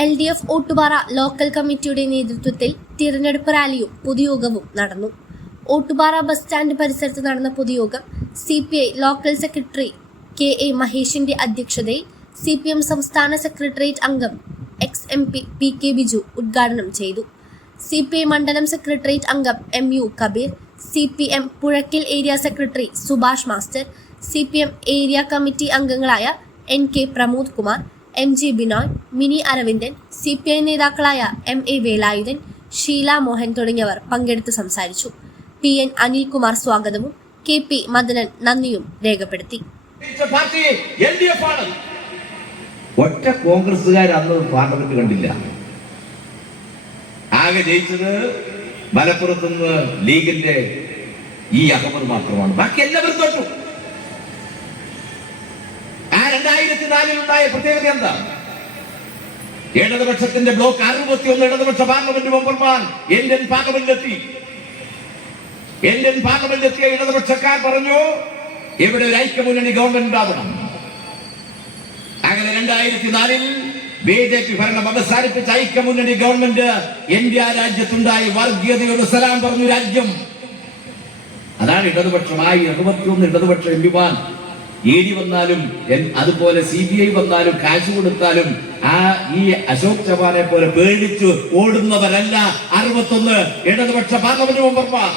LDF Ottupara local കമ്മിറ്റിയുടെ നേതൃത്വത്തിൽ തിരഞ്ഞെടുപ്പ് റാലിയും പൊതുയോഗവും നടന്നു. ഓട്ടുപാറ ബസ് സ്റ്റാൻഡ് പരിസരത്ത് നടന്ന പൊതുയോഗം CPI ലോക്കൽ സെക്രട്ടറി KA മഹേഷിന്റെ അധ്യക്ഷതയിൽ CPM സംസ്ഥാന സെക്രട്ടേറിയറ്റ് അംഗം ex-MP PK ബിജു ഉദ്ഘാടനം ചെയ്തു. CPI മണ്ഡലം സെക്രട്ടേറിയറ്റ് അംഗം MU Kabeer, CPM Puzhakkal area secretary Subhash master, CPM area committee അംഗങ്ങളായ NK Pramod Kumar, MG Binoy, Mini Aravindan, CPI നേതാക്കളായ MA വേലായുധൻ, ഷീല മോഹൻ തുടങ്ങിയവർ പങ്കെടുത്ത് സംസാരിച്ചു. PN അനിൽകുമാർ സ്വാഗതവും KP മദനൻ നന്ദിയും രേഖപ്പെടുത്തി. ഒറ്റ കോൺഗ്രസുകാർ അന്ന് പാർലമെന്റ് കണ്ടില്ല. ആകെ ജയിച്ചത് മലപ്പുറത്തുനിന്ന് ലീഗിന്റെ അഹമ്മദ് മാത്രമാണ്. ബാക്കി എല്ലാവരും തോറ്റു. 2004 ഉണ്ടായ പ്രത്യേകത എന്താ? ഇടതുപക്ഷത്തിന്റെ ബ്ലോക്ക് 61 ഇടതുപക്ഷ പാർലമെന്റ് മെമ്പർമാർ ഇന്ത്യൻ പാർലമെന്റിലെത്തിയ ഇടതുപക്ഷക്കാർ പറഞ്ഞു ഇവിടെ ഒരു ഐക്യമുന്നണി ഗവൺമെന്റ് ഉണ്ടാവണം. അങ്ങനെ 2004 BJP ഭരണം അവസാനിപ്പിച്ച ഐക്യമുന്നണി ഗവൺമെന്റ് ഇന്ത്യ രാജ്യത്തുണ്ടായി. വർഗീയതയോട് സലാം പറഞ്ഞു രാജ്യം. അതാണ് ഇടതുപക്ഷമായി 61 ഇടതുപക്ഷ MP-മാർ. ED വന്നാലും അതുപോലെ CBI വന്നാലും കാശ് കൊടുത്താലും ഈ അശോക് ചവാനെ പോലെ പേടിച്ചു ഓടുന്നവരല്ല 61 ഇടതുപക്ഷ പാർലമെന്റ് മെമ്പർമാർ.